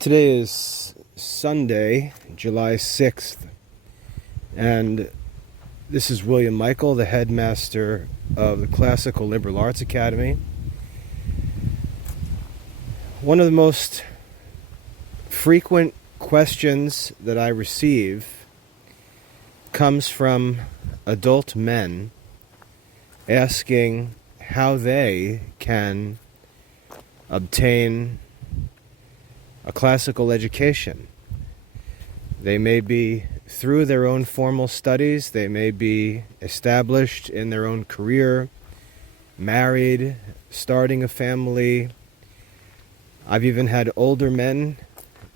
Today is Sunday, July 6th, and this is William Michael, the Headmaster of the Classical Liberal Arts Academy. One of the most frequent questions that I receive comes from adult men asking how they can obtain a classical education. They may be through their own formal studies, they may be established in their own career, married, starting a family. I've even had older men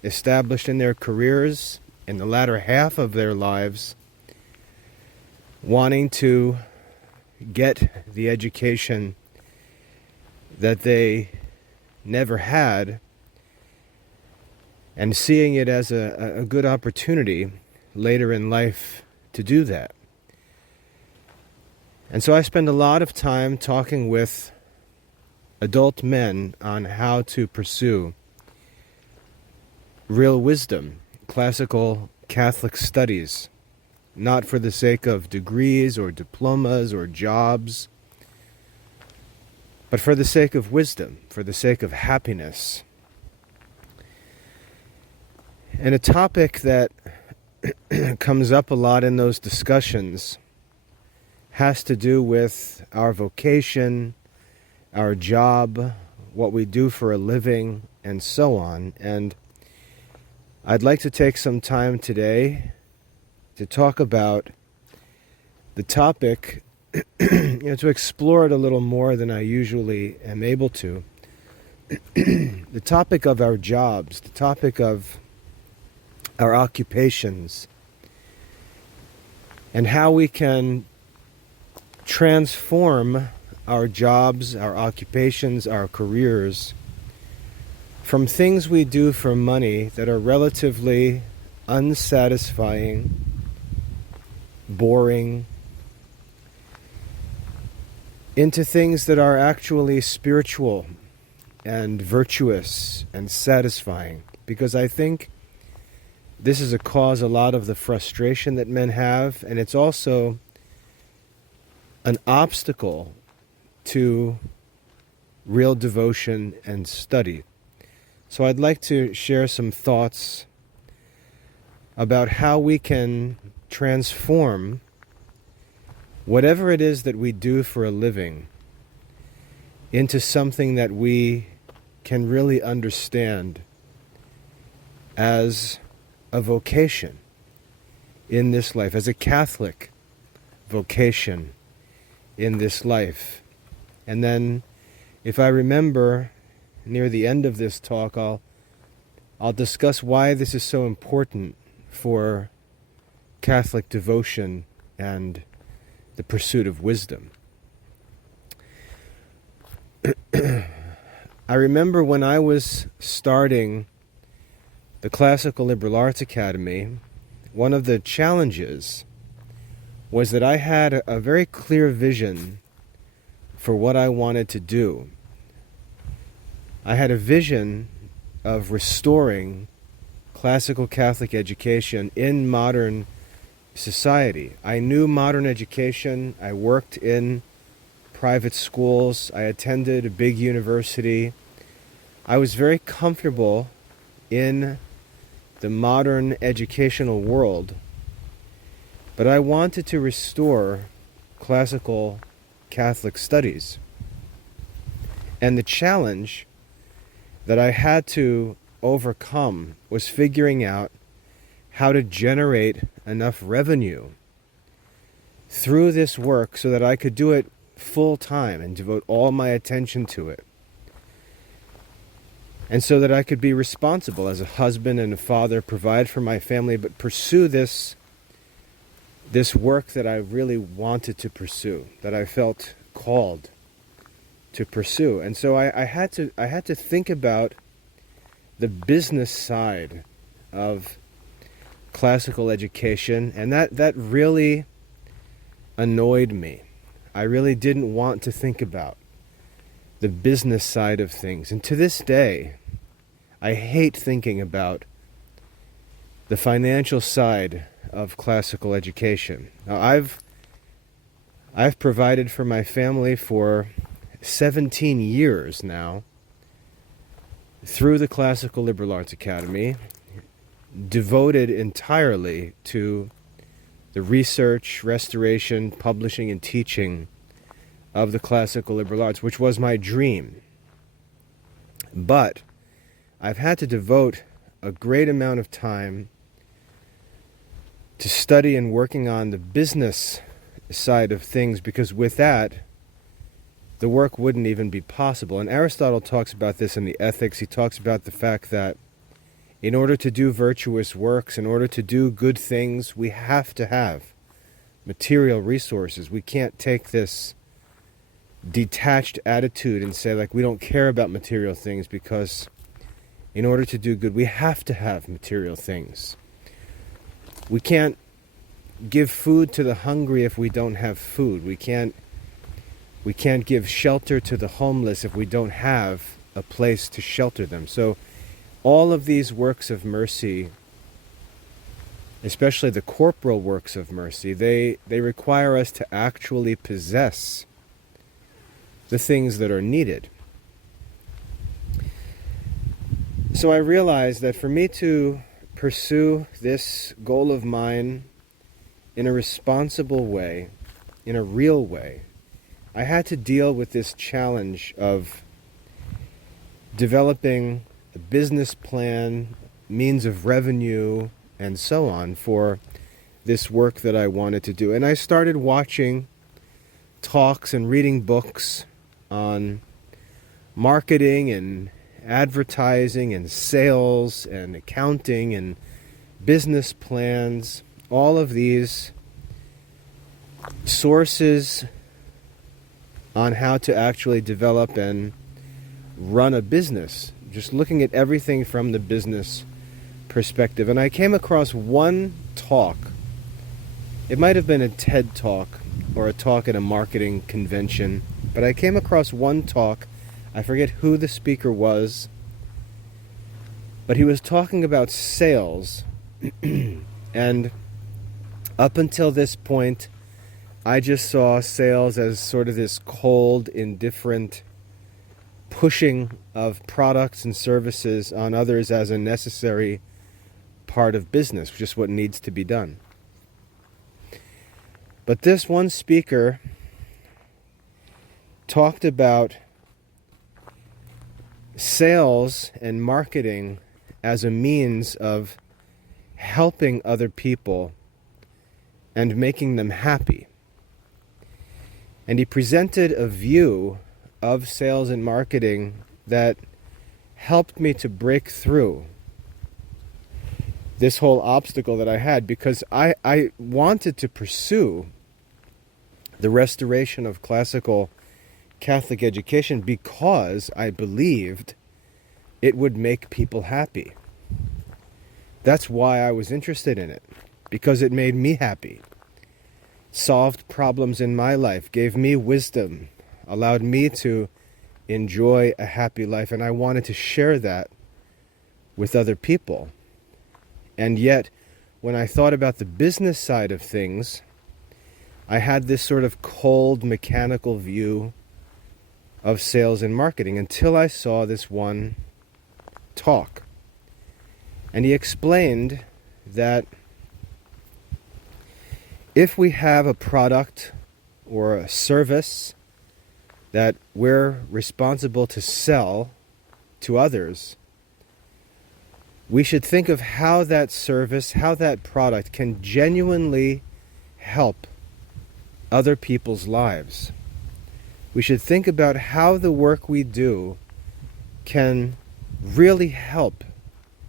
established in their careers in the latter half of their lives wanting to get the education that they never had, and seeing it as a good opportunity later in life to do that. And so I spend a lot of time talking with adult men on how to pursue real wisdom, classical Catholic studies, not for the sake of degrees or diplomas or jobs, but for the sake of wisdom, for the sake of happiness. And a topic that comes up a lot in those discussions has to do with our vocation, our job, what we do for a living, and so on. And I'd like to take some time today to talk about the topic, to explore it a little more than I usually am able to. The topic of our jobs, the topic of our occupations, and how we can transform our jobs, our occupations, our careers from things we do for money that are relatively unsatisfying, boring, into things that are actually spiritual and virtuous and satisfying. Because I think this is a cause a lot of the frustration that men have, and it's also an obstacle to real devotion and study. So I'd like to share some thoughts about how we can transform whatever it is that we do for a living into something that we can really understand as a vocation in this life, as a Catholic vocation in this life. And then, if I remember, near the end of this talk, I'll discuss why this is so important for Catholic devotion and the pursuit of wisdom. I remember when I was starting the Classical Liberal Arts Academy, one of the challenges was that I had a very clear vision for what I wanted to do. I had a vision of restoring classical Catholic education in modern society. I knew modern education. I worked in private schools. I attended a big university. I was very comfortable in the modern educational world, but I wanted to restore classical Catholic studies. And the challenge that I had to overcome was figuring out how to generate enough revenue through this work so that I could do it full time and devote all my attention to it. And so that I could be responsible as a husband and a father, provide for my family, but pursue this work that I really wanted to pursue, that I felt called to pursue. And so I had to think about the business side of classical education, and that really annoyed me. I really didn't want to think about the business side of things. And to this day, I hate thinking about the financial side of classical education. Now, I've provided for my family for 17 years now through the Classical Liberal Arts Academy, devoted entirely to the research, restoration, publishing, and teaching of the classical liberal arts, which was my dream. But I've had to devote a great amount of time to study and working on the business side of things, because with that, the work wouldn't even be possible. And Aristotle talks about this in the Ethics. He talks about the fact that in order to do virtuous works, in order to do good things, we have to have material resources. We can't take this detached attitude and say, like, we don't care about material things, because in order to do good, we have to have material things. We can't give food to the hungry if we don't have food. We can't give shelter to the homeless if we don't have a place to shelter them. So all of these works of mercy, especially the corporal works of mercy, they require us to actually possess the things that are needed. So I realized that for me to pursue this goal of mine in a responsible way, in a real way, I had to deal with this challenge of developing a business plan, means of revenue, and so on for this work that I wanted to do. And I started watching talks and reading books on marketing and advertising and sales and accounting and business plans, all of these sources on how to actually develop and run a business, just looking at everything from the business perspective. And I came across one talk. It might have been a TED talk or a talk at a marketing convention, but I came across one talk. I forget who the speaker was, but he was talking about sales. And up until this point, I just saw sales as sort of this cold, indifferent pushing of products and services on others as a necessary part of business, just what needs to be done. But this one speaker talked about sales and marketing as a means of helping other people and making them happy. And he presented a view of sales and marketing that helped me to break through this whole obstacle that I had, because I wanted to pursue the restoration of classical Catholic education because I believed it would make people happy. That's why I was interested in it, because it made me happy, solved problems in my life, gave me wisdom, allowed me to enjoy a happy life, and I wanted to share that with other people. And yet, when I thought about the business side of things, I had this sort of cold, mechanical view of sales and marketing until I saw this one talk. And he explained that if we have a product or a service that we're responsible to sell to others, we should think of how that service, how that product can genuinely help other people's lives. We should think about how the work we do can really help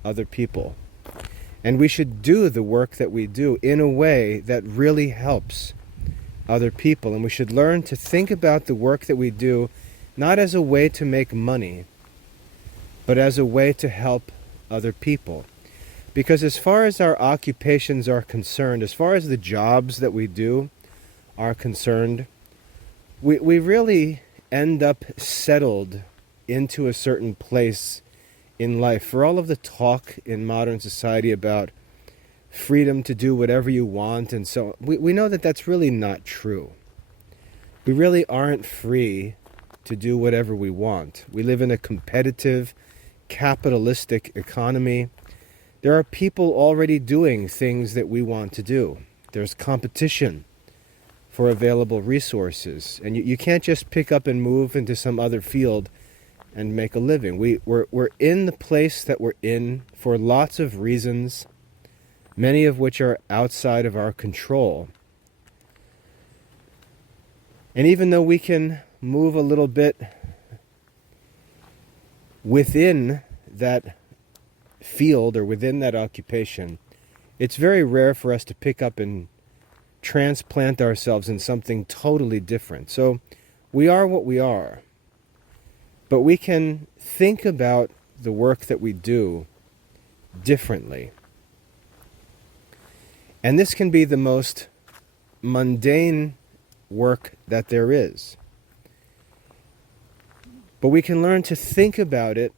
other people. And we should do the work that we do in a way that really helps other people. And we should learn to think about the work that we do not as a way to make money, but as a way to help other people. Because as far as our occupations are concerned, as far as the jobs that we do are concerned, we really end up settled into a certain place in life, for all of the talk in modern society about freedom to do whatever you want and so on, we know that that's really not true. We really aren't free to do whatever we want. We live in a competitive, capitalistic economy. There are people already doing things that we want to do. There's competition for available resources. And you can't just pick up and move into some other field and make a living. We're in the place that we're in for lots of reasons, many of which are outside of our control. And even though we can move a little bit within that field or within that occupation, it's very rare for us to pick up and transplant ourselves in something totally different. So we are what we are. But we can think about the work that we do differently. And this can be the most mundane work that there is. But we can learn to think about it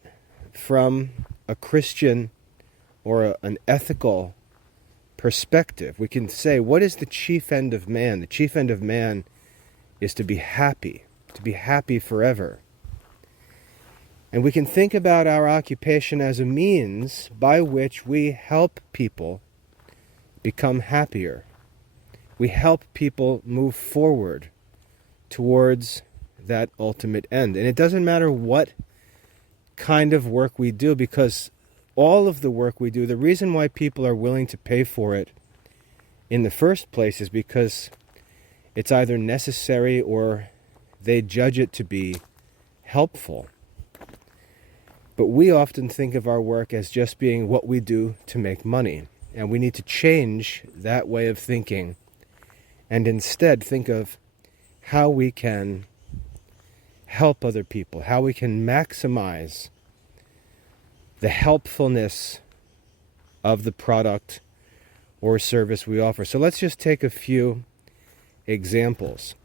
from a Christian or an ethical perspective. We can say, what is the chief end of man? The chief end of man is to be happy forever. And we can think about our occupation as a means by which we help people become happier. We help people move forward towards that ultimate end. And it doesn't matter what kind of work we do, because all of the work we do, the reason why people are willing to pay for it in the first place is because it's either necessary or they judge it to be helpful. But we often think of our work as just being what we do to make money. And we need to change that way of thinking and instead think of how we can help other people, how we can maximize the helpfulness of the product or service we offer. So let's just take a few examples.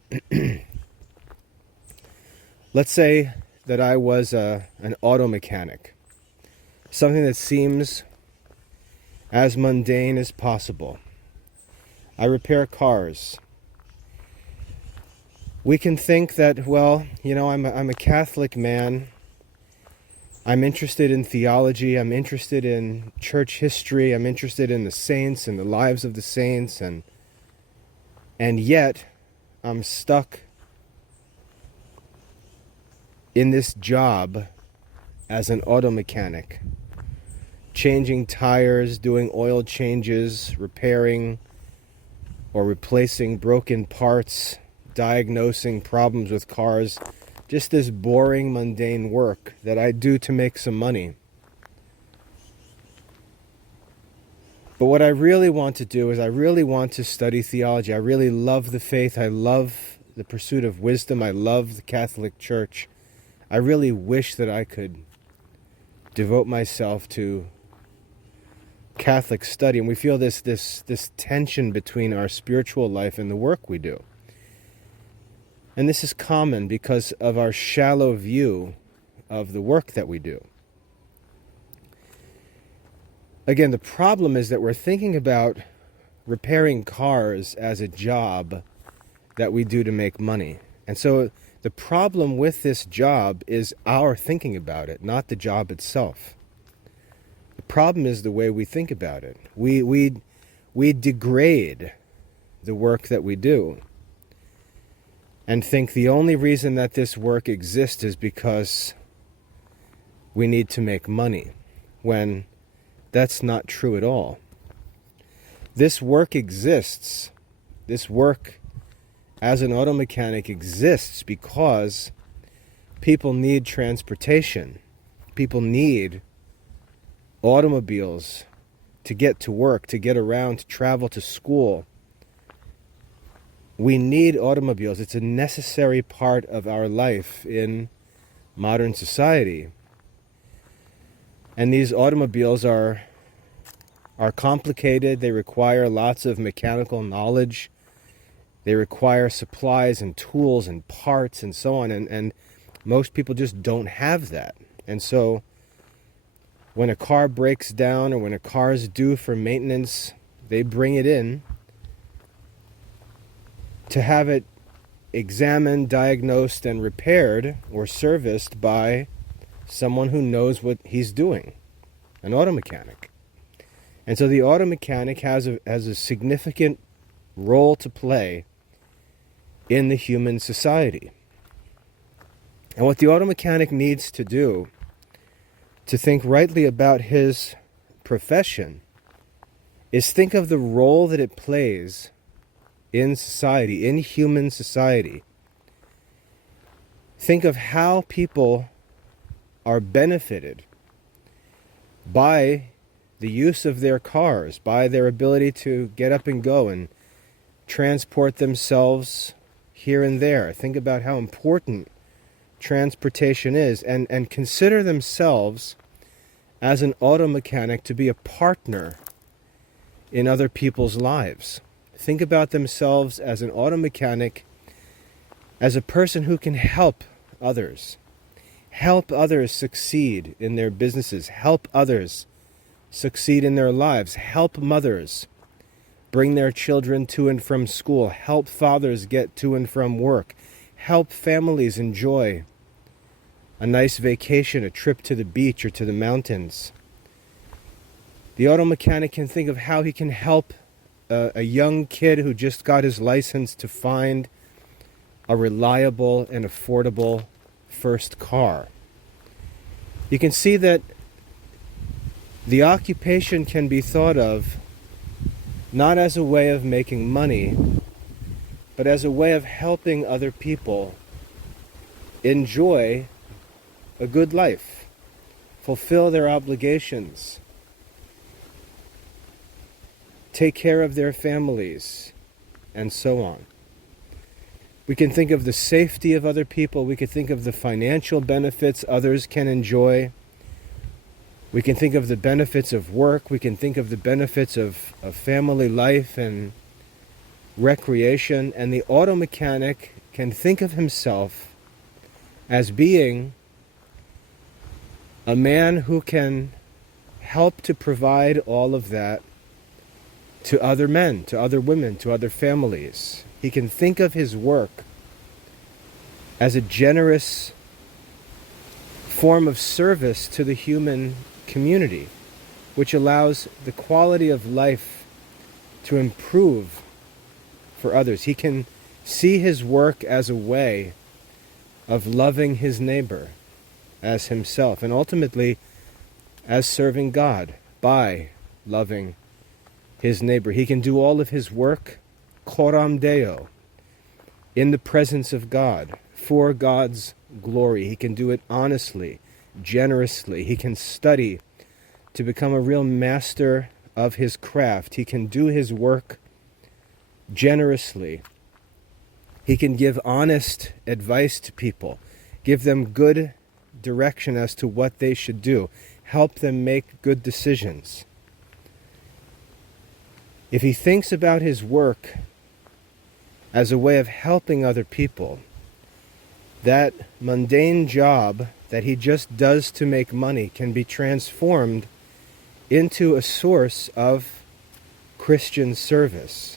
Let's say that I was an auto mechanic, something that seems as mundane as possible. I repair cars. We can think that, well, I'm a Catholic man. I'm interested in theology. I'm interested in church history. I'm interested in the saints and the lives of the saints, and yet I'm stuck in this job as an auto mechanic, changing tires, doing oil changes, repairing or replacing broken parts, diagnosing problems with cars, just this boring, mundane work that I do to make some money. But what I really want to do is I really want to study theology. I really love the faith. I love the pursuit of wisdom. I love the Catholic Church. I really wish that I could devote myself to Catholic study. And we feel this tension between our spiritual life and the work we do. And this is common because of our shallow view of the work that we do. Again, the problem is that we're thinking about repairing cars as a job that we do to make money. And so the problem with this job is our thinking about it, not the job itself. The problem is the way we think about it. We degrade the work that we do and think the only reason that this work exists is because we need to make money, when that's not true at all. This work exists. This work as an auto mechanic exists because people need transportation. People need automobiles to get to work, to get around, to travel to school. We need automobiles. It's a necessary part of our life in modern society. And these automobiles are complicated. They require lots of mechanical knowledge. They require supplies and tools and parts and so on. And most people just don't have that. And so When a car breaks down or when a car is due for maintenance, they bring it in to have it examined, diagnosed, and repaired or serviced by someone who knows what he's doing, an auto mechanic. And so the auto mechanic has a significant role to play in the human society. And what the auto mechanic needs to do to think rightly about his profession is think of the role that it plays in society, in human society. Think of how people are benefited by the use of their cars, by their ability to get up and go and transport themselves here and there. Think about how important transportation is, and consider themselves as an auto mechanic to be a partner in other people's lives. Think about themselves as an auto mechanic, as a person who can help others succeed in their businesses, help others succeed in their lives, help mothers bring their children to and from school, help fathers get to and from work, help families enjoy a nice vacation, a trip to the beach or to the mountains. The auto mechanic can think of how he can help a young kid who just got his license to find a reliable and affordable first car. You can see that the occupation can be thought of not as a way of making money, but as a way of helping other people enjoy a good life, fulfill their obligations, take care of their families, and so on. We can think of the safety of other people. We can think of the financial benefits others can enjoy. We can think of the benefits of work. We can think of the benefits of family life and recreation. And the auto mechanic can think of himself as being a man who can help to provide all of that to other men, to other women, to other families. He can think of his work as a generous form of service to the human community, which allows the quality of life to improve for others. He can see his work as a way of loving his neighbor as himself, and ultimately as serving God by loving his neighbor. He can do all of his work coram Deo, in the presence of God, for God's glory. He can do it honestly, generously. He can study to become a real master of his craft. He can do his work generously. He can give honest advice to people, give them good direction as to what they should do, help them make good decisions. If he thinks about his work as a way of helping other people, that mundane job that he just does to make money can be transformed into a source of Christian service,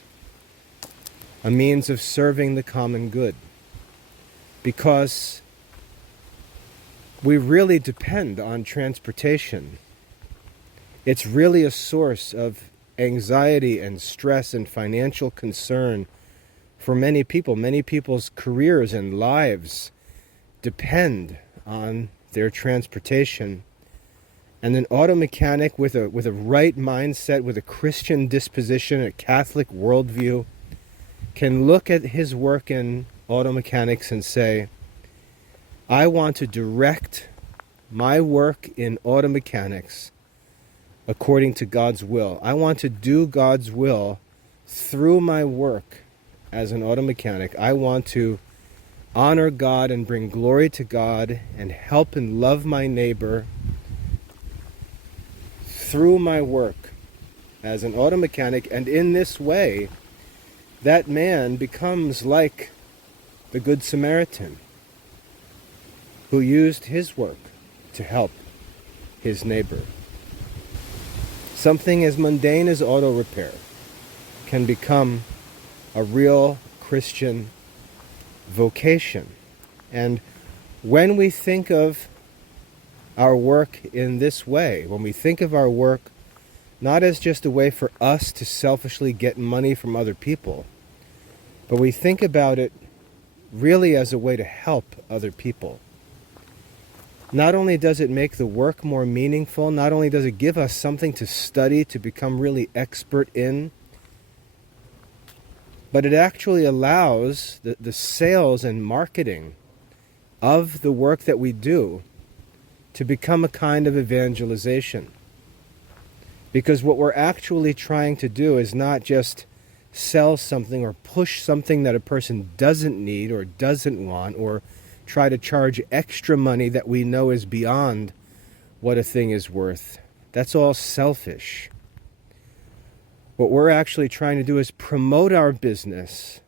a means of serving the common good. Because we really depend on transportation. It's really a source of anxiety and stress and financial concern for many people. Many people's careers and lives depend on their transportation. And an auto mechanic with a right mindset, with a Christian disposition, a Catholic worldview, can look at his work in auto mechanics and say, I want to direct my work in auto mechanics according to God's will. I want to do God's will through my work as an auto mechanic. I want to honor God and bring glory to God and help and love my neighbor through my work as an auto mechanic. And in this way, that man becomes like the Good Samaritan who used his work to help his neighbor. Something as mundane as auto repair can become a real Christian vocation. And when we think of our work in this way, when we think of our work not as just a way for us to selfishly get money from other people, but we think about it really as a way to help other people. Not only does it make the work more meaningful, not only does it give us something to study, to become really expert in, but it actually allows the sales and marketing of the work that we do to become a kind of evangelization. Because what we're actually trying to do is not just sell something or push something that a person doesn't need or doesn't want, or try to charge extra money that we know is beyond what a thing is worth. That's all selfish. What we're actually trying to do is promote our business,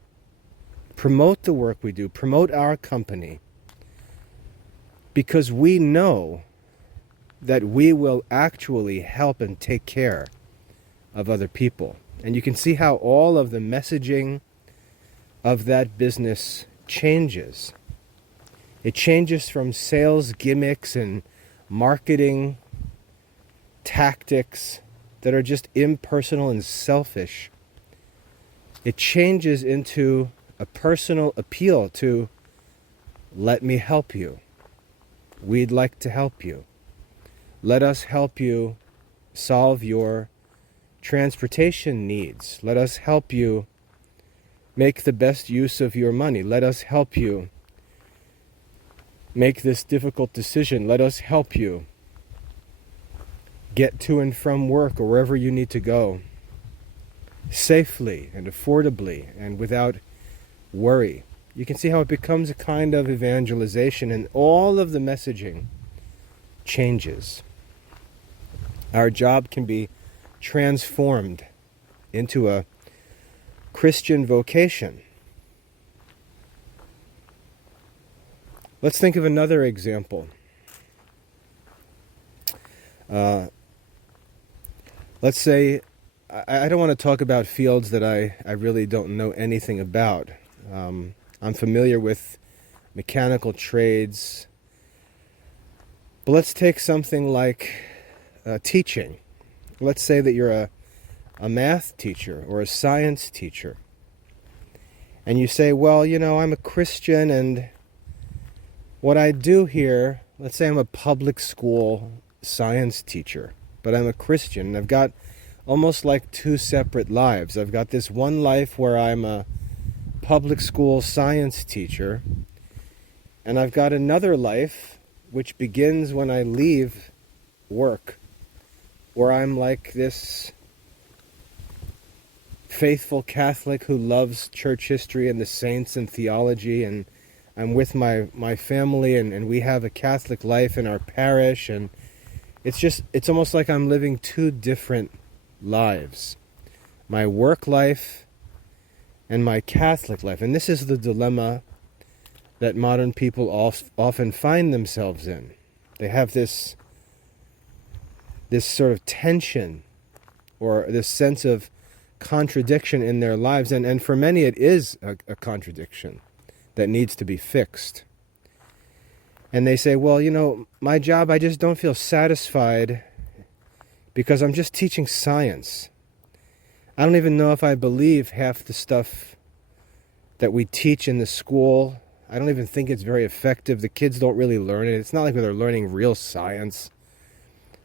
promote the work we do, promote our company, because we know that we will actually help and take care of other people. And you can see how all of the messaging of that business changes. It changes from sales gimmicks and marketing tactics that are just impersonal and selfish. It changes into a personal appeal to, let me help you. We'd like to help you. Let us help you solve your transportation needs. Let us help you make the best use of your money. Let us help you make this difficult decision. Let us help you get to and from work or wherever you need to go safely and affordably and without worry. You can see how it becomes a kind of evangelization, and all of the messaging changes. Our job can be transformed into a Christian vocation. Let's think of another example. Let's say, I don't want to talk about fields that I really don't know anything about. I'm familiar with mechanical trades. But let's take something like teaching. Let's say that you're a math teacher or a science teacher. And you say, well, I'm a Christian, and what I do here, let's say I'm a public school science teacher, but I'm a Christian, and I've got almost like two separate lives. I've got this one life where I'm a public school science teacher, and I've got another life which begins when I leave work, where I'm like this faithful Catholic who loves church history and the saints and theology, and I'm with my family, and we have a Catholic life in our parish, and it's almost like I'm living two different lives. My work life and my Catholic life. And this is the dilemma that modern people often find themselves in. They have this sort of tension or this sense of contradiction in their lives. And for many it is a contradiction that needs to be fixed. And they say, well, my job, I just don't feel satisfied because I'm just teaching science. I don't even know if I believe half the stuff that we teach in the school. I don't even think it's very effective. The kids don't really learn it. It's not like they're learning real science.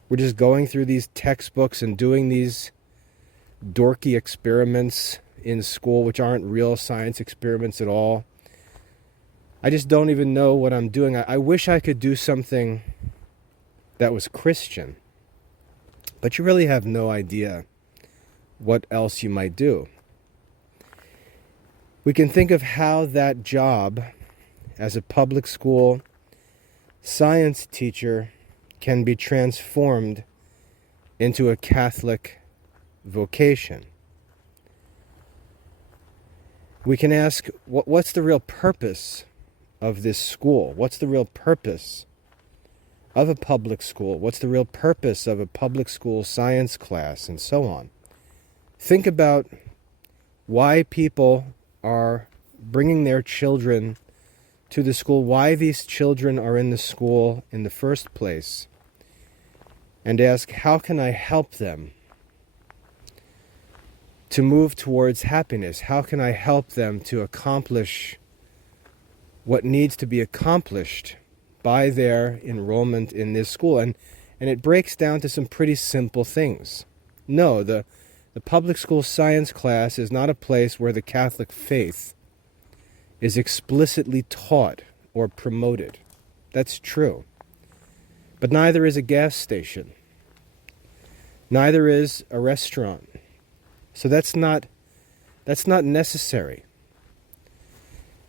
We're just going through these textbooks and doing these dorky experiments in school, which aren't real science experiments at all. I just don't even know what I'm doing. I wish I could do something that was Christian. But you really have no idea what else you might do. We can think of how that job as a public school science teacher can be transformed into a Catholic vocation. We can ask, what's the real purpose of this school? What's the real purpose of a public school? What's the real purpose of a public school science class, and so on? Think about why people are bringing their children to the school, why these children are in the school in the first place, and ask, how can I help them to move towards happiness? How can I help them to accomplish what needs to be accomplished by their enrollment in this school? And it breaks down to some pretty simple things. No, the public school science class is not a place where the Catholic faith is explicitly taught or promoted. That's true. But neither is a gas station. Neither is a restaurant. So that's not necessary.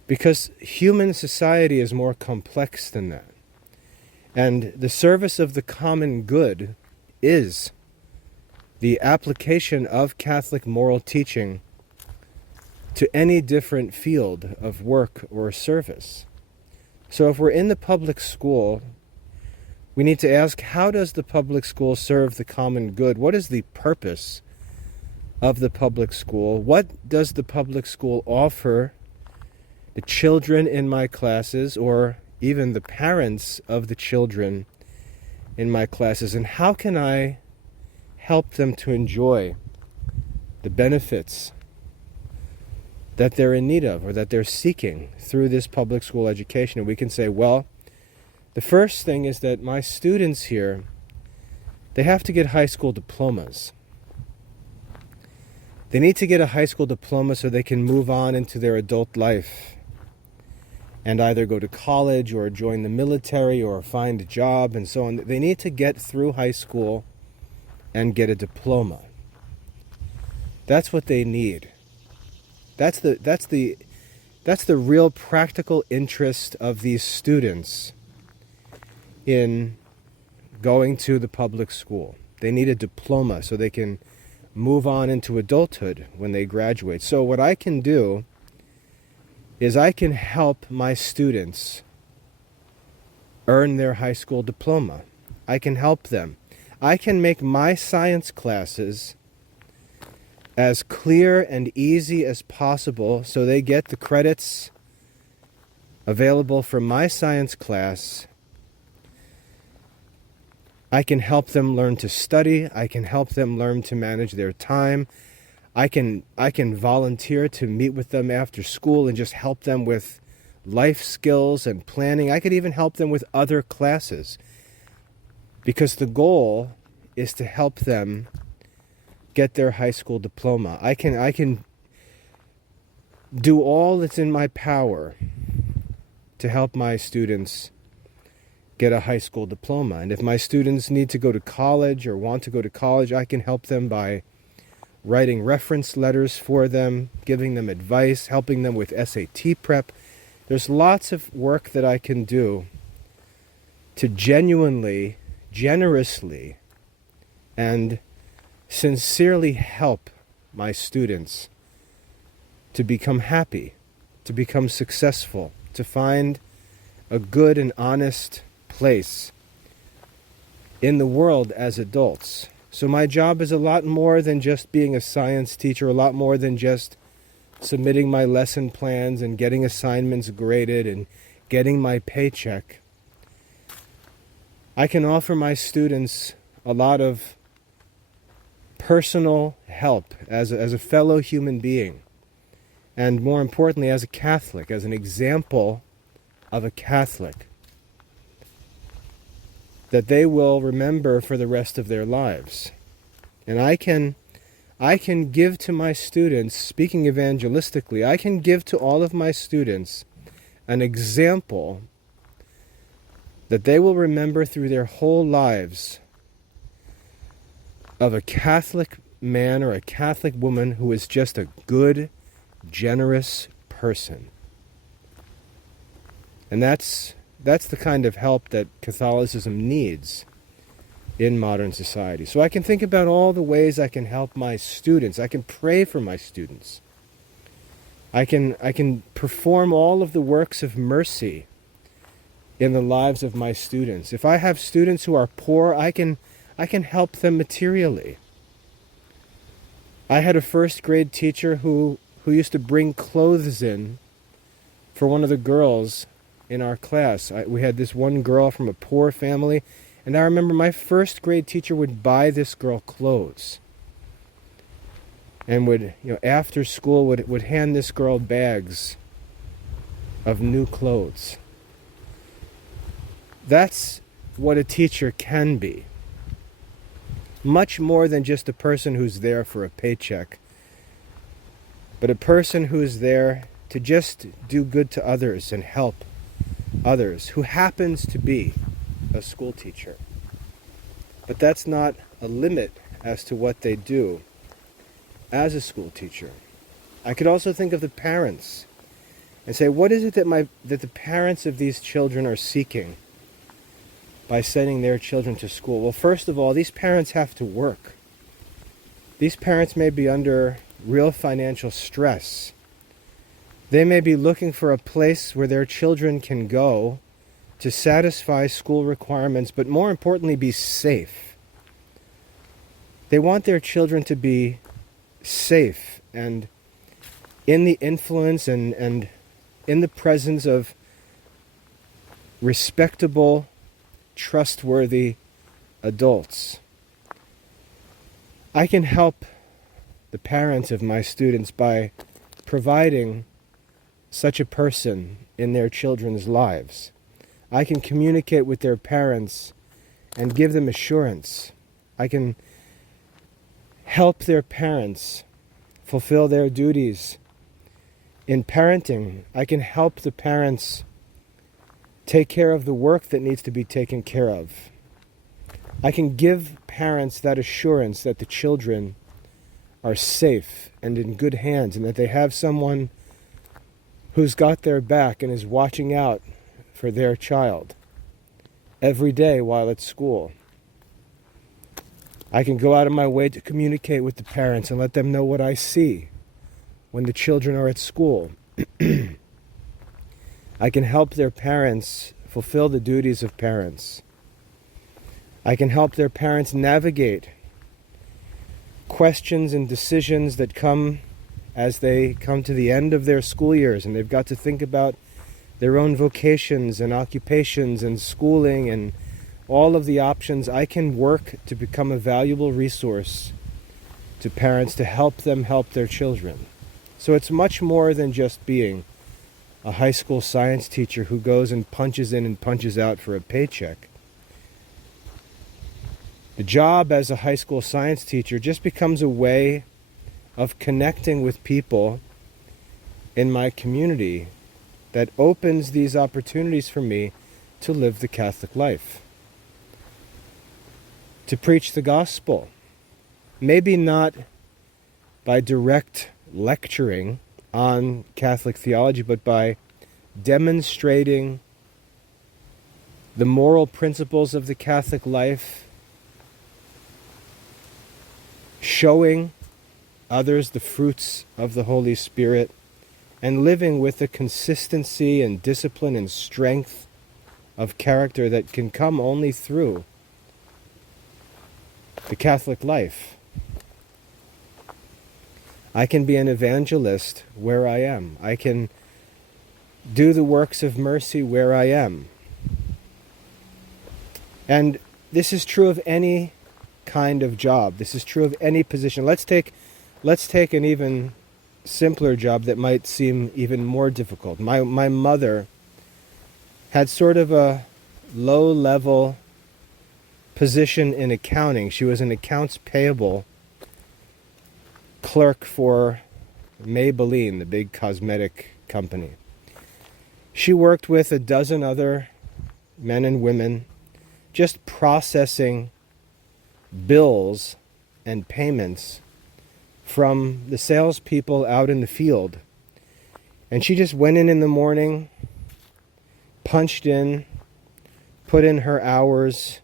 Because human society is more complex than that. And the service of the common good is the application of Catholic moral teaching to any different field of work or service. So if we're in the public school, we need to ask, how does the public school serve the common good? What is the purpose of the public school? What does the public school offer the children in my classes, or even the parents of the children in my classes? And how can I help them to enjoy the benefits that they're in need of, or that they're seeking through this public school education? And we can say, well, the first thing is that my students here, they have to get high school diplomas. They need to get a high school diploma so they can move on into their adult life and either go to college or join the military or find a job and so on. They need to get through high school and get a diploma. That's what they need. That's the real practical interest of these students in going to the public school. They need a diploma so they can move on into adulthood when they graduate. So what I can do is I can help my students earn their high school diploma. I can help them. I can make my science classes as clear and easy as possible so they get the credits available from my science class. I can help them learn to study. I can help them learn to manage their time. I can volunteer to meet with them after school and just help them with life skills and planning. I could even help them with other classes, because the goal is to help them get their high school diploma. I can do all that's in my power to help my students get a high school diploma. And if my students need to go to college or want to go to college, I can help them by writing reference letters for them, giving them advice, helping them with SAT prep. There's lots of work that I can do to genuinely, generously, and sincerely help my students to become happy, to become successful, to find a good and honest place in the world as adults. So my job is a lot more than just being a science teacher, a lot more than just submitting my lesson plans and getting assignments graded and getting my paycheck. I can offer my students a lot of personal help as a fellow human being, and more importantly, as a Catholic, as an example of a Catholic that they will remember for the rest of their lives. And I can give to my students, speaking evangelistically, I can give to all of my students an example that they will remember through their whole lives of a Catholic man or a Catholic woman who is just a good, generous person. And that's the kind of help that Catholicism needs in modern society. So I can think about all the ways I can help my students. I can pray for my students. I can perform all of the works of mercy in the lives of my students. If I have students who are poor, I can help them materially. I had a first grade teacher who used to bring clothes in for one of the girls in our class. We had this one girl from a poor family, and I remember my first grade teacher would buy this girl clothes and would, after school would hand this girl bags of new clothes. That's what a teacher can be. Much more than just a person who's there for a paycheck, but a person who's there to just do good to others and help others, who happens to be a school teacher. But that's not a limit as to what they do as a school teacher. I could also think of the parents and say, what is it that the parents of these children are seeking by sending their children to school? Well, first of all, these parents have to work. These parents may be under real financial stress. They may be looking for a place where their children can go to satisfy school requirements, but more importantly, be safe. They want their children to be safe and in the influence and in the presence of respectable, trustworthy adults. I can help the parents of my students by providing such a person in their children's lives. I can communicate with their parents and give them assurance. I can help their parents fulfill their duties in parenting. I can help the parents take care of the work that needs to be taken care of. I can give parents that assurance that the children are safe and in good hands, and that they have someone who's got their back and is watching out for their child every day while at school. I can go out of my way to communicate with the parents and let them know what I see when the children are at school. I can help their parents fulfill the duties of parents. I can help their parents navigate questions and decisions that come as they come to the end of their school years, and they've got to think about their own vocations and occupations and schooling and all of the options. I can work to become a valuable resource to parents to help them help their children. So it's much more than just being a high school science teacher who goes and punches in and punches out for a paycheck. The job as a high school science teacher just becomes a way of connecting with people in my community that opens these opportunities for me to live the Catholic life, to preach the gospel. Maybe not by direct lecturing on Catholic theology, but by demonstrating the moral principles of the Catholic life, showing others the fruits of the Holy Spirit, and living with the consistency and discipline and strength of character that can come only through the Catholic life. I can be an evangelist where I am. I can do the works of mercy where I am. And this is true of any kind of job. This is true of any position. Let's take an even simpler job that might seem even more difficult. My mother had sort of a low-level position in accounting. She was an accounts payable clerk for Maybelline, the big cosmetic company. She worked with a dozen other men and women, just processing bills and payments from the salespeople out in the field. And she just went in the morning, punched in, put in her hours,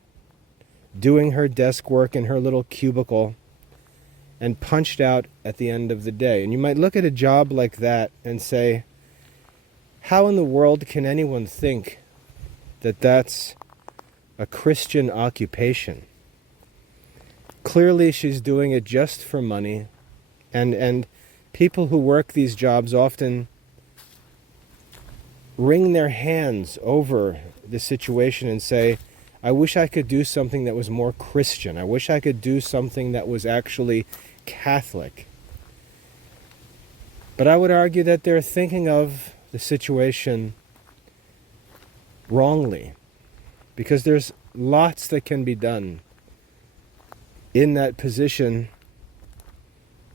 doing her desk work in her little cubicle, and punched out at the end of the day. And you might look at a job like that and say, how in the world can anyone think that that's a Christian occupation. Clearly she's doing it just for money, and people who work these jobs often wring their hands over the situation and say, I wish I could do something that was more Christian. I wish I could do something that was actually Catholic. But I would argue that they're thinking of the situation wrongly, because there's lots that can be done in that position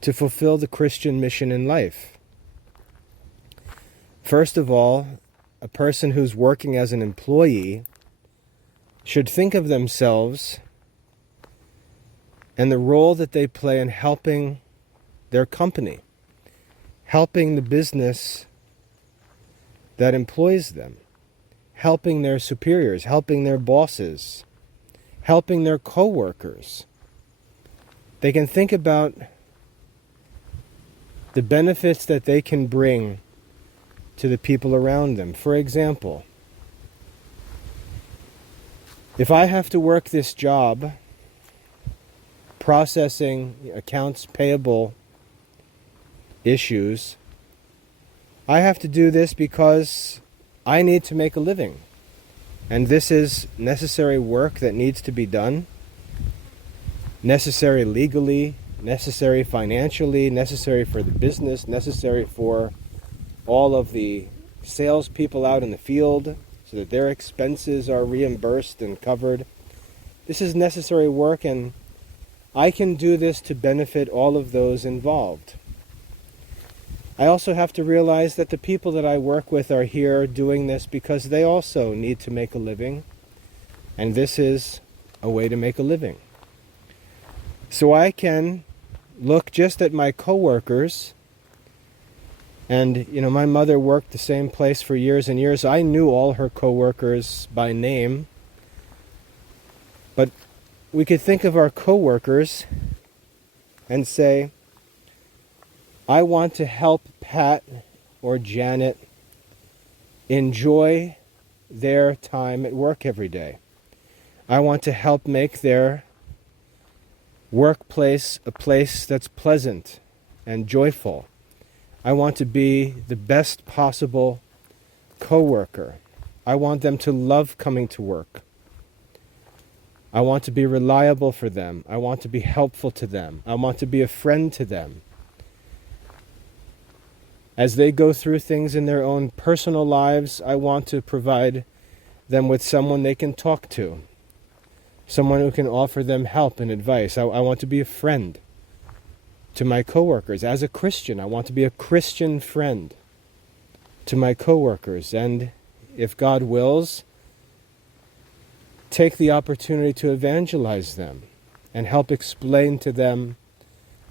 to fulfill the Christian mission in life. First of all, a person who's working as an employee should think of themselves and the role that they play in helping their company, helping the business that employs them, helping their superiors, helping their bosses, helping their co-workers. They can think about the benefits that they can bring to the people around them. For example, if I have to work this job processing accounts payable issues, I have to do this because I need to make a living. And this is necessary work that needs to be done. Necessary legally, necessary financially, necessary for the business, necessary for all of the salespeople out in the field, so that their expenses are reimbursed and covered. This is necessary work, and I can do this to benefit all of those involved. I also have to realize that the people that I work with are here doing this because they also need to make a living, and this is a way to make a living. So I can look just at my coworkers. And, my mother worked the same place for years and years. I knew all her co-workers by name. But we could think of our co-workers and say, I want to help Pat or Janet enjoy their time at work every day. I want to help make their workplace a place that's pleasant and joyful. I want to be the best possible coworker. I want them to love coming to work. I want to be reliable for them. I want to be helpful to them. I want to be a friend to them. As they go through things in their own personal lives, I want to provide them with someone they can talk to, someone who can offer them help and advice. I want to be a friend to my coworkers. As a Christian, I want to be a Christian friend to my coworkers, and if God wills, take the opportunity to evangelize them and help explain to them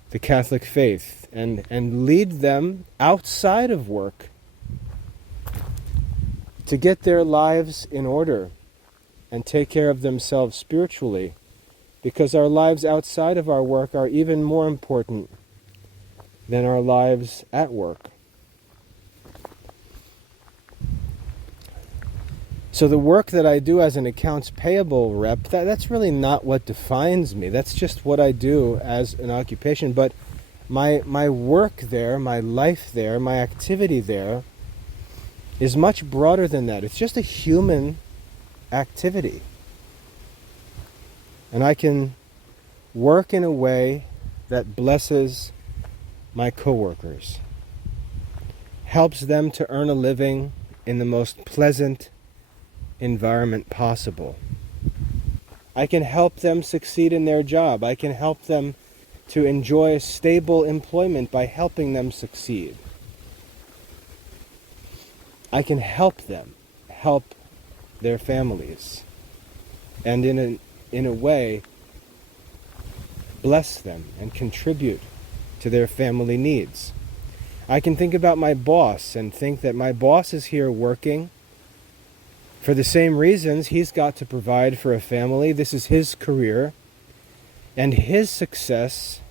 the Catholic faith and lead them outside of work to get their lives in order and take care of themselves spiritually, because our lives outside of our work are even more important than our lives at work. So the work that I do as an accounts payable rep, that's really not what defines me. That's just what I do as an occupation. But my work there, my life there, my activity there is much broader than that. It's just a human activity. And I can work in a way that blesses my coworkers, helps them to earn a living in the most pleasant environment possible. I can help them succeed in their job. I can help them to enjoy stable employment by helping them succeed. I can help them help their families, and in a way bless them and contribute to their family needs. I can think about my boss and think that my boss is here working for the same reasons. He's got to provide for a family. This is his career, and his success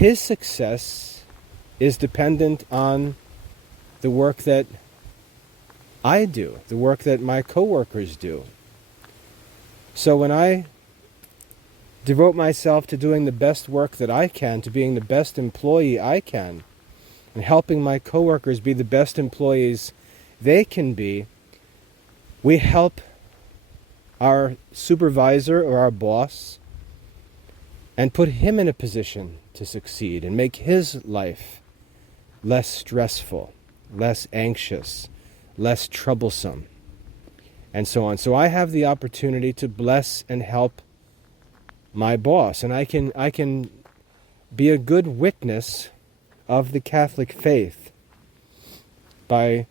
is dependent on the work that I do, the work that my coworkers do. So when I devote myself to doing the best work that I can, to being the best employee I can, and helping my coworkers be the best employees they can be, we help our supervisor or our boss and put him in a position to succeed and make his life less stressful, less anxious, less troublesome, and so on. So I have the opportunity to bless and help my boss, and I can be a good witness of the Catholic faith by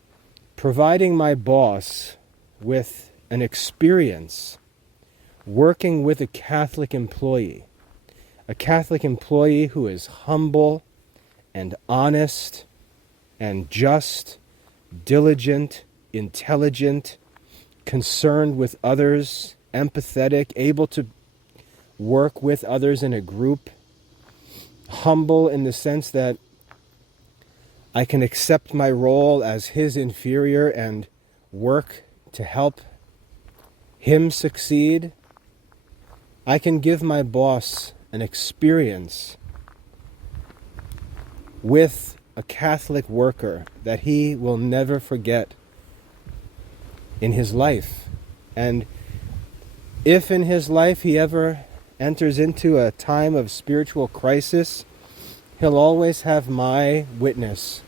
providing my boss with an experience working with a Catholic employee who is humble and honest and just, diligent, intelligent, concerned with others, empathetic, able to work with others in a group, humble in the sense that I can accept my role as his inferior and work to help him succeed. I can give my boss an experience with a Catholic worker that he will never forget in his life. And if in his life he ever enters into a time of spiritual crisis, he'll always have my witness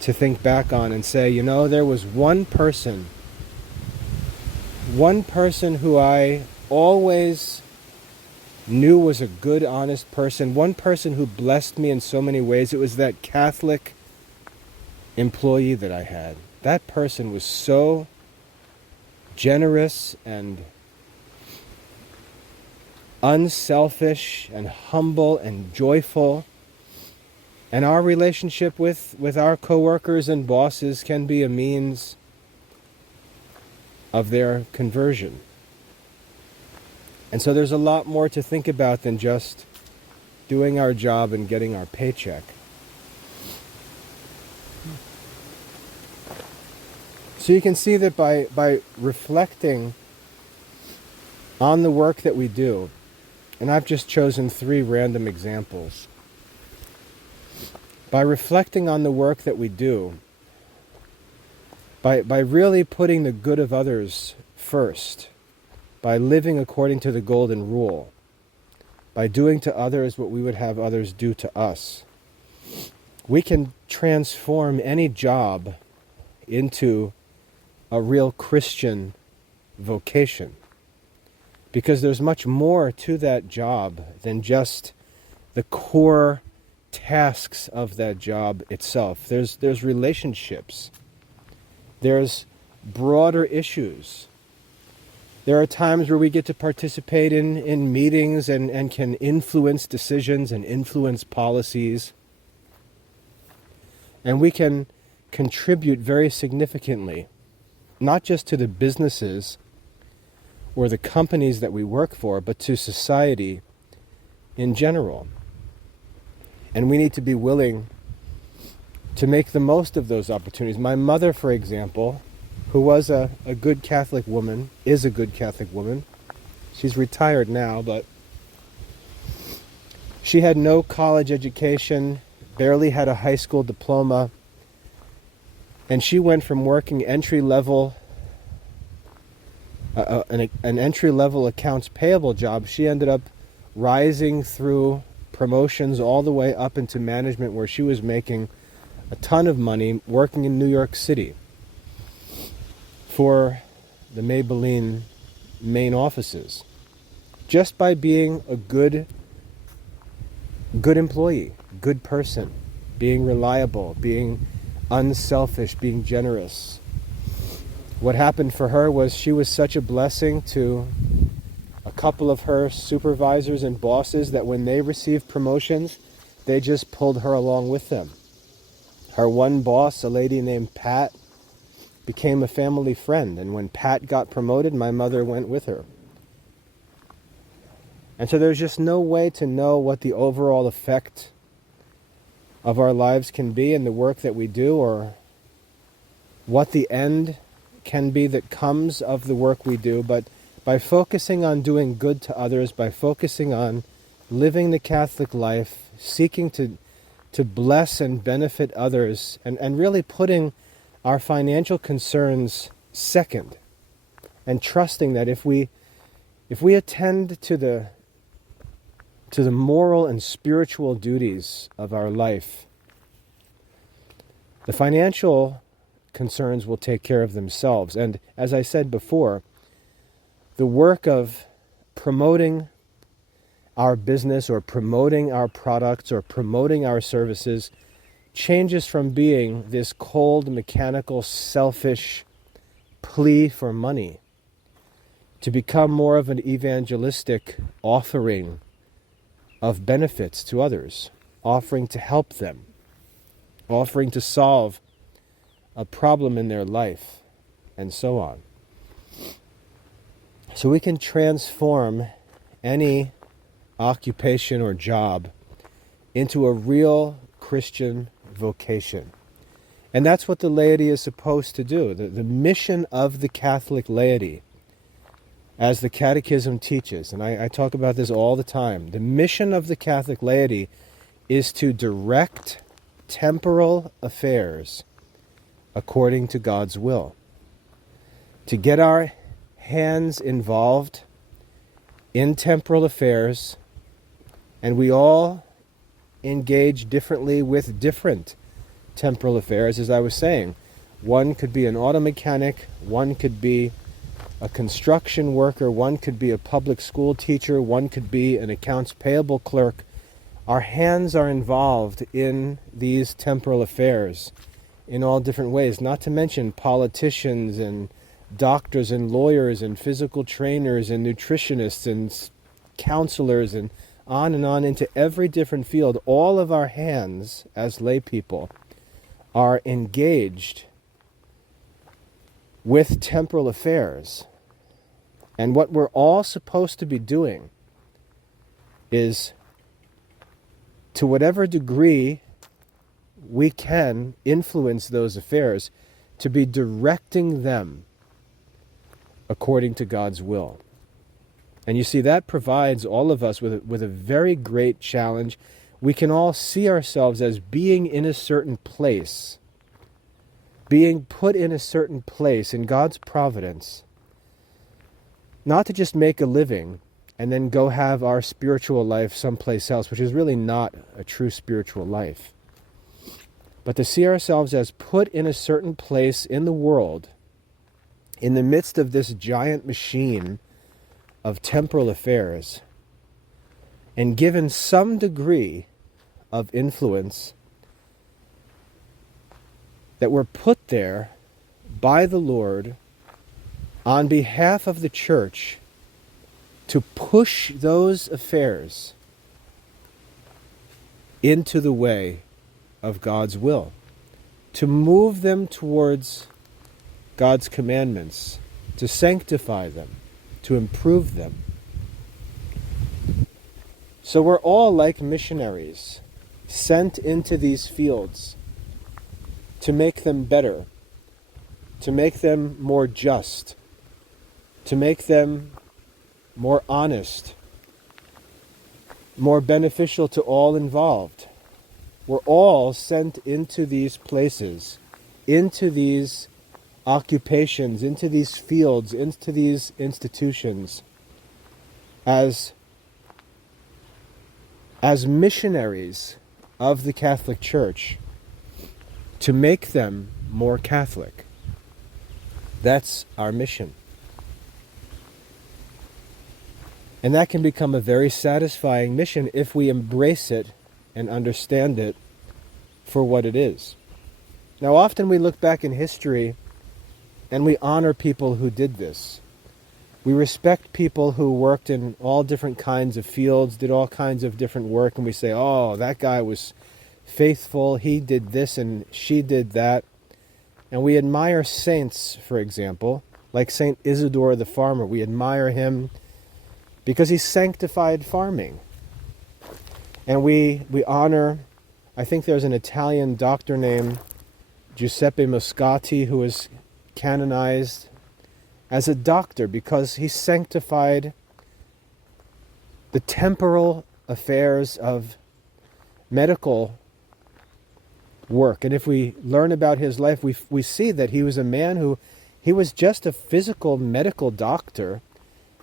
to think back on and say, you know, there was one person who I always knew was a good, honest person, one person who blessed me in so many ways. It was that Catholic employee that I had. That person was so generous and unselfish and humble and joyful. And our relationship with our coworkers and bosses can be a means of their conversion. And so there's a lot more to think about than just doing our job and getting our paycheck. So you can see that by reflecting on the work that we do, and I've just chosen 3 random examples. By reflecting on the work that we do, by really putting the good of others first, by living according to the golden rule, by doing to others what we would have others do to us, we can transform any job into a real Christian vocation. Because there's much more to that job than just the core tasks of that job itself. There's relationships. There's broader issues. There are times where we get to participate in meetings and can influence decisions and influence policies. And we can contribute very significantly, not just to the businesses or the companies that we work for, but to society in general. And we need to be willing to make the most of those opportunities. My mother, for example, who was a good Catholic woman, is a good Catholic woman. She's retired now, but she had no college education, barely had a high school diploma, and she went from working entry-level an entry-level accounts payable job. She ended up rising through promotions all the way up into management, where she was making a ton of money working in New York City for the Maybelline main offices, just by being a good employee, good person, being reliable, being unselfish, being generous. What happened for her was she was such a blessing to a couple of her supervisors and bosses that when they received promotions, they just pulled her along with them. Her one boss, a lady named Pat, became a family friend, and when Pat got promoted, my mother went with her. And so there's just no way to know what the overall effect of our lives can be in the work that we do, or what the end can be that comes of the work we do, but by focusing on doing good to others, by focusing on living the Catholic life, seeking to bless and benefit others, and really putting our financial concerns second, and trusting that if we attend to the moral and spiritual duties of our life, the financial concerns will take care of themselves. And as I said before, the work of promoting our business or promoting our products or promoting our services changes from being this cold, mechanical, selfish plea for money to become more of an evangelistic offering of benefits to others, offering to help them, offering to solve a problem in their life, and so on. So we can transform any occupation or job into a real Christian vocation. And that's what the laity is supposed to do. The mission of the Catholic laity, as the Catechism teaches, and I talk about this all the time, the mission of the Catholic laity is to direct temporal affairs according to God's will. To get our hands involved in temporal affairs, and we all engage differently with different temporal affairs, as I was saying. One could be an auto mechanic, one could be a construction worker, one could be a public school teacher, one could be an accounts payable clerk. Our hands are involved in these temporal affairs in all different ways, not to mention politicians and doctors and lawyers and physical trainers and nutritionists and counselors and on into every different field. All of our hands as lay people are engaged with temporal affairs. And what we're all supposed to be doing is, to whatever degree we can influence those affairs, to be directing them according to God's will. And you see, that provides all of us with a very great challenge. We can all see ourselves as being in a certain place, being put in a certain place in God's providence, not to just make a living and then go have our spiritual life someplace else, which is really not a true spiritual life, but to see ourselves as put in a certain place in the world, in the midst of this giant machine of temporal affairs, and given some degree of influence, that we're put there by the Lord on behalf of the church to push those affairs into the way of God's will, to move them towards God's commandments, to sanctify them, to improve them. So we're all like missionaries, sent into these fields to make them better, to make them more just, to make them more honest, more beneficial to all involved. We're all sent into these places, into these occupations, into these fields, into these institutions, as missionaries of the Catholic Church, to make them more Catholic. That's our mission. And that can become a very satisfying mission if we embrace it and understand it for what it is. Now, often we look back in history and we honor people who did this. We respect people who worked in all different kinds of fields, did all kinds of different work, and we say, oh, that guy was faithful, he did this and she did that. And we admire saints, for example, like Saint Isidore the farmer. We admire him because he sanctified farming. And we honor, I think there's an Italian doctor named Giuseppe Moscati who was canonized as a doctor because he sanctified the temporal affairs of medical work. And if we learn about his life, we see that he was a man who, he was just a physical medical doctor,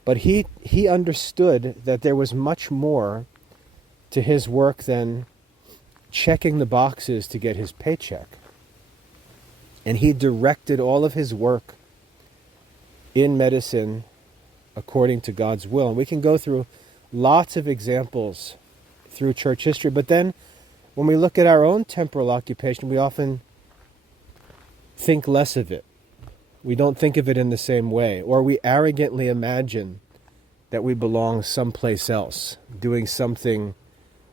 but he understood that there was much more to his work than checking the boxes to get his paycheck. And he directed all of his work in medicine according to God's will. And we can go through lots of examples through church history, but then when we look at our own temporal occupation, we often think less of it. We don't think of it in the same way, or we arrogantly imagine that we belong someplace else, doing something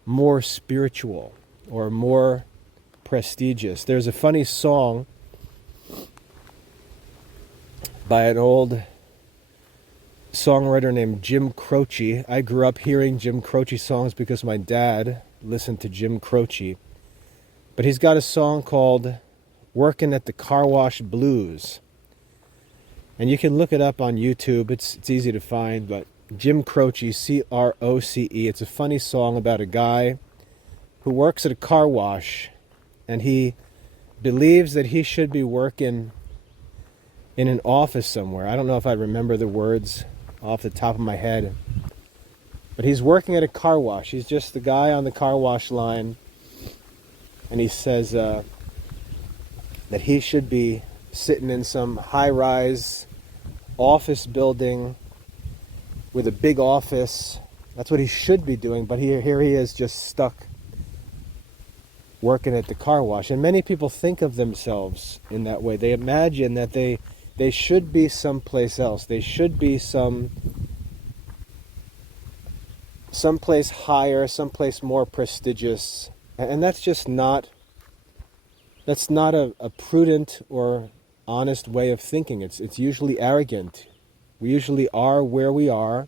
more spiritual or more prestigious. There's a funny song by an old songwriter named Jim Croce. I grew up hearing Jim Croce songs because my dad listened to Jim Croce. But he's got a song called Working at the Car Wash Blues. And you can look it up on YouTube. It's easy to find, but Jim Croce, Croce. It's a funny song about a guy who works at a car wash, and he believes that he should be working in an office somewhere. I don't know if I remember the words off the top of my head, but he's working at a car wash. He's just the guy on the car wash line, and he says that he should be sitting in some high-rise office building with a big office. That's what he should be doing, but here he is just stuck working at the car wash. And many people think of themselves in that way. They imagine that they should be someplace else. They should be someplace higher, someplace more prestigious. And that's just not, that's not a prudent or honest way of thinking. It's usually arrogant. We usually are where we are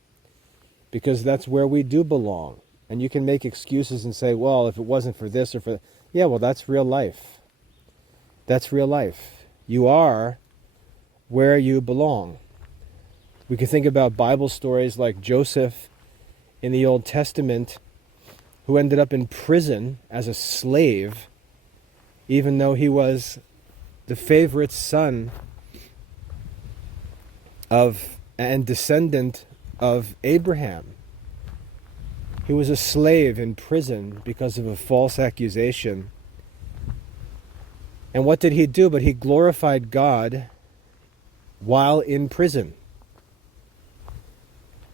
because that's where we do belong. And you can make excuses and say, well, if it wasn't for this or for that. Yeah, well, that's real life. That's real life. You are where you belong. We can think about Bible stories like Joseph in the Old Testament, who ended up in prison as a slave, even though he was the favorite son of and descendant of Abraham. He was a slave in prison because of a false accusation. And what did he do? But he glorified God while in prison.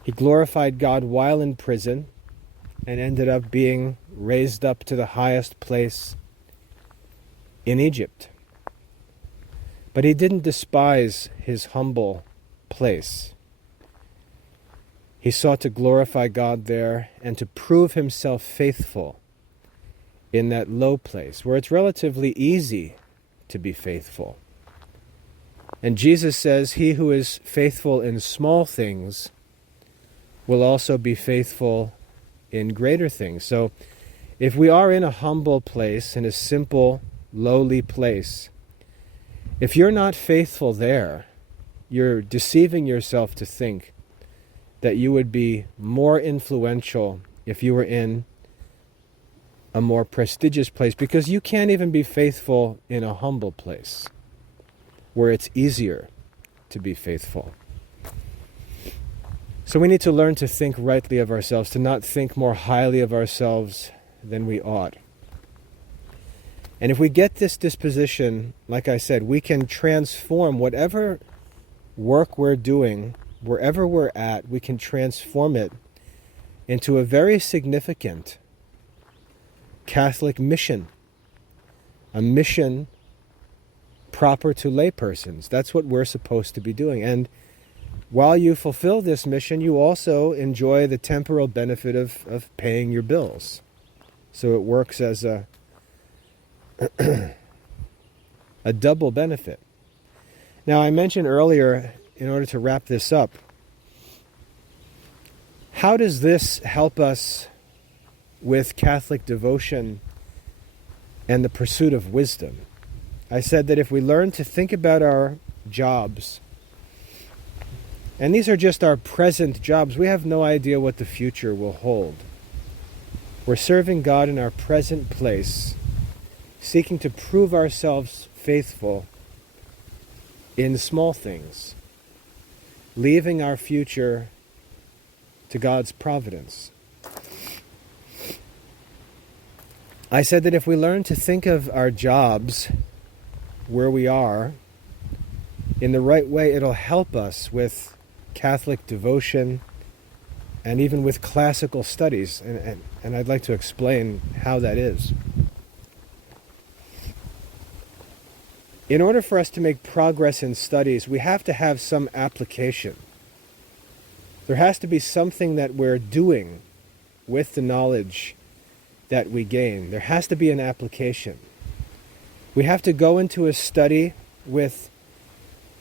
He glorified God while in prison and ended up being raised up to the highest place in Egypt. But he didn't despise his humble place. He sought to glorify God there and to prove himself faithful in that low place where it's relatively easy to be faithful. And Jesus says, he who is faithful in small things will also be faithful in greater things. So if we are in a humble place, in a simple, lowly place, if you're not faithful there, you're deceiving yourself to think that you would be more influential if you were in a more prestigious place, because you can't even be faithful in a humble place where it's easier to be faithful. So we need to learn to think rightly of ourselves, to not think more highly of ourselves than we ought. And if we get this disposition, like I said, we can transform whatever work we're doing, wherever we're at, we can transform it into a very significant Catholic mission. A mission proper to laypersons. That's what we're supposed to be doing. And while you fulfill this mission, you also enjoy the temporal benefit of paying your bills. So it works as a double benefit. Now, I mentioned earlier, in order to wrap this up, how does this help us with Catholic devotion and the pursuit of wisdom? I said that if we learn to think about our jobs. And these are just our present jobs. We have no idea what the future will hold. We're serving God in our present place, seeking to prove ourselves faithful in small things, leaving our future to God's providence. I said that if we learn to think of our jobs where we are in the right way, it'll help us with Catholic devotion and even with classical studies. And I'd like to explain how that is. In order for us to make progress in studies, we have to have some application. There has to be something that we're doing with the knowledge that we gain. There has to be an application. We have to go into a study with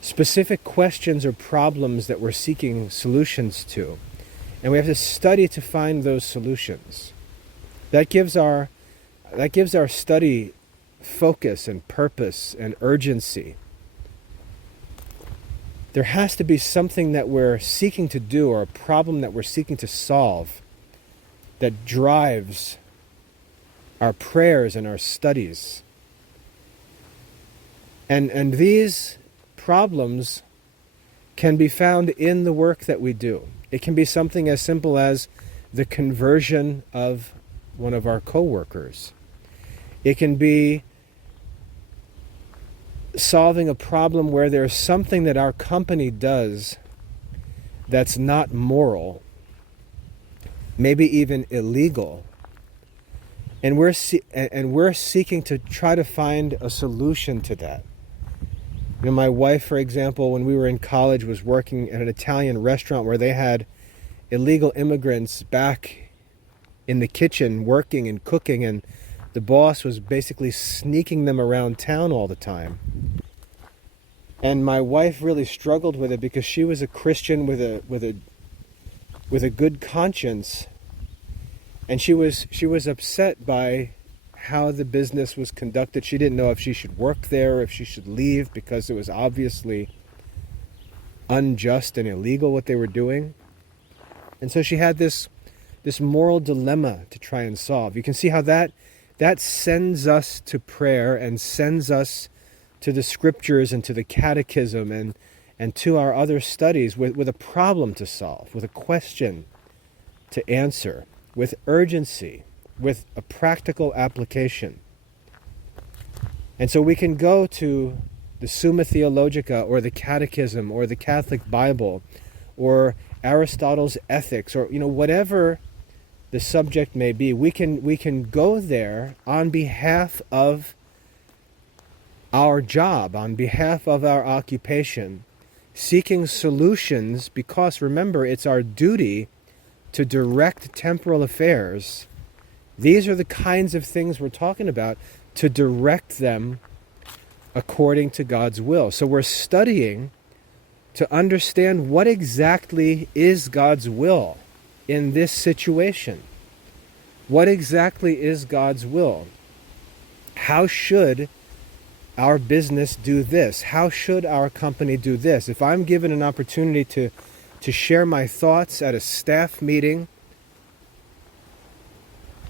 specific questions or problems that we're seeking solutions to. And we have to study to find those solutions. That gives our study focus and purpose and urgency. There has to be something that we're seeking to do or a problem that we're seeking to solve that drives our prayers and our studies. And these problems can be found in the work that we do. It can be something as simple as the conversion of one of our co-workers. It can be solving a problem where there's something that our company does that's not moral, maybe even illegal, and we're seeking to try to find a solution to that. You know, my wife, for example, when we were in college, was working at an Italian restaurant where they had illegal immigrants back in the kitchen working and cooking, and the boss was basically sneaking them around town all the time. And my wife really struggled with it because she was a Christian with a good conscience, and she was upset by how the business was conducted. She didn't know if she should work there or if she should leave because it was obviously unjust and illegal what they were doing. And so she had this moral dilemma to try and solve. You can see how that sends us to prayer and sends us to the scriptures and to the Catechism and to our other studies with a problem to solve, with a question to answer, with urgency, with a practical application. And so we can go to the Summa Theologica or the Catechism or the Catholic Bible or Aristotle's Ethics or whatever the subject may be. We can go there on behalf of our job, on behalf of our occupation, seeking solutions, because remember, it's our duty to direct temporal affairs. These are the kinds of things we're talking about, to direct them according to God's will. So we're studying to understand what exactly is God's will in this situation. What exactly is God's will? How should our business do this? How should our company do this? If I'm given an opportunity to share my thoughts at a staff meeting,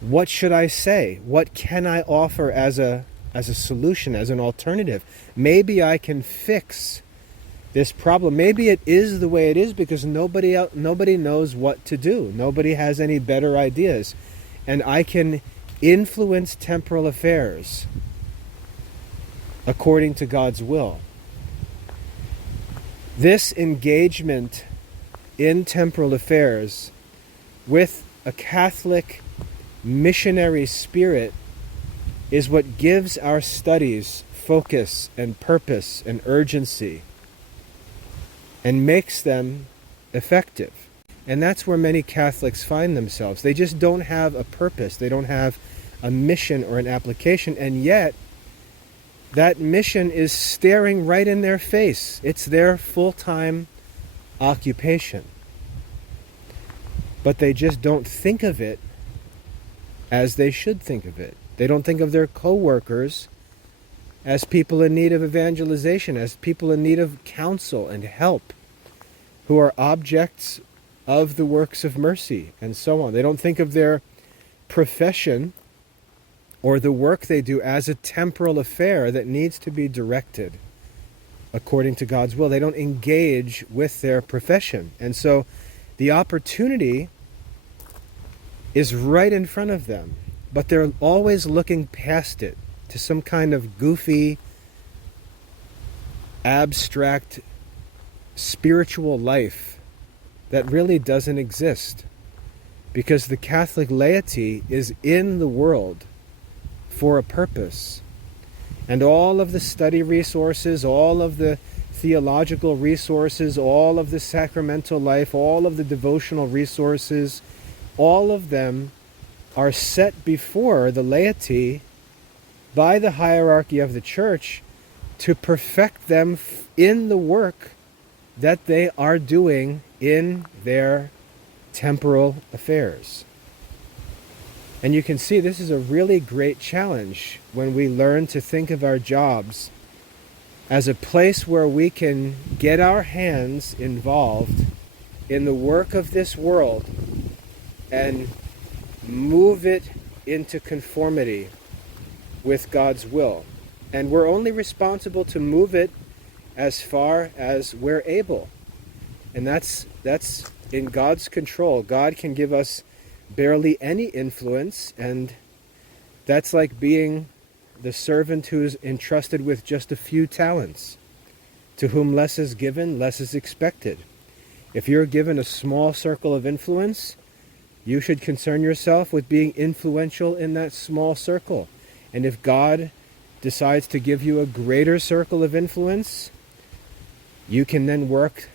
what should I say? What can I offer as a solution, as an alternative? Maybe I can fix this problem. Maybe it is the way it is because nobody knows what to do. Nobody has any better ideas. And I can influence temporal affairs according to God's will. This engagement in temporal affairs with a Catholic missionary spirit is what gives our studies focus and purpose and urgency and makes them effective. And that's where many Catholics find themselves. They just don't have a purpose. They don't have a mission or an application, and yet that mission is staring right in their face. It's their full-time occupation. But they just don't think of it as they should think of it. They don't think of their co-workers as people in need of evangelization, as people in need of counsel and help, who are objects of the works of mercy, and so on. They don't think of their profession or the work they do as a temporal affair that needs to be directed according to God's will. They don't engage with their profession. And so the opportunity is right in front of them, but they're always looking past it to some kind of goofy, abstract, spiritual life that really doesn't exist. Because the Catholic laity is in the world for a purpose. And all of the study resources, all of the theological resources, all of the sacramental life, all of the devotional resources, all of them are set before the laity by the hierarchy of the Church to perfect them in the work that they are doing in their temporal affairs. And you can see this is a really great challenge when we learn to think of our jobs as a place where we can get our hands involved in the work of this world and move it into conformity with God's will. And we're only responsible to move it as far as we're able. And that's in God's control. God can give us barely any influence, and that's like being the servant who's entrusted with just a few talents. To whom less is given, less is expected. If you're given a small circle of influence, you should concern yourself with being influential in that small circle. And if God decides to give you a greater circle of influence, you can then work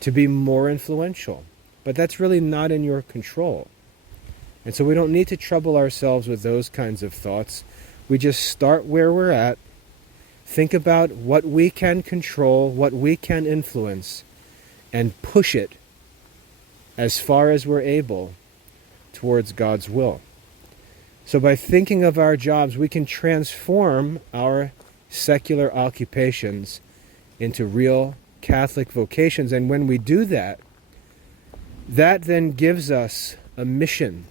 to be more influential. But that's really not in your control. And so we don't need to trouble ourselves with those kinds of thoughts. We just start where we're at, think about what we can control, what we can influence, and push it as far as we're able towards God's will. So by thinking of our jobs, we can transform our secular occupations into real Catholic vocations. And when we do that, that then gives us a mission.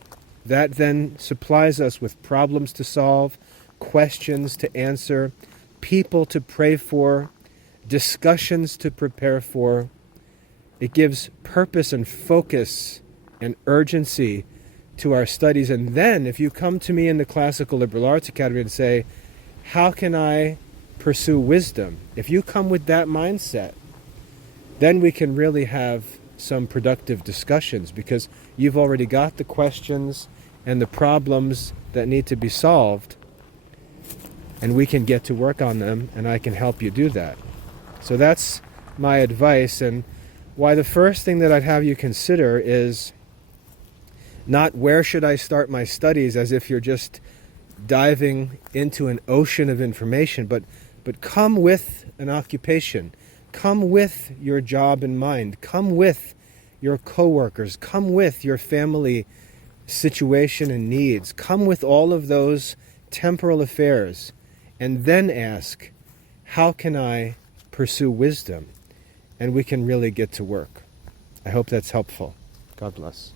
That then supplies us with problems to solve, questions to answer, people to pray for, discussions to prepare for. It gives purpose and focus and urgency to our studies. And then if you come to me in the Classical Liberal Arts Academy and say, how can I pursue wisdom? If you come with that mindset, then we can really have some productive discussions, because you've already got the questions and the problems that need to be solved, and we can get to work on them, and I can help you do that. So that's my advice, and why the first thing that I'd have you consider is not where should I start my studies, as if you're just diving into an ocean of information, but come with an occupation. Come with your job in mind. Come with your coworkers. Come with your family situation and needs. Come with all of those temporal affairs. And then ask, how can I pursue wisdom? And we can really get to work. I hope that's helpful. God bless.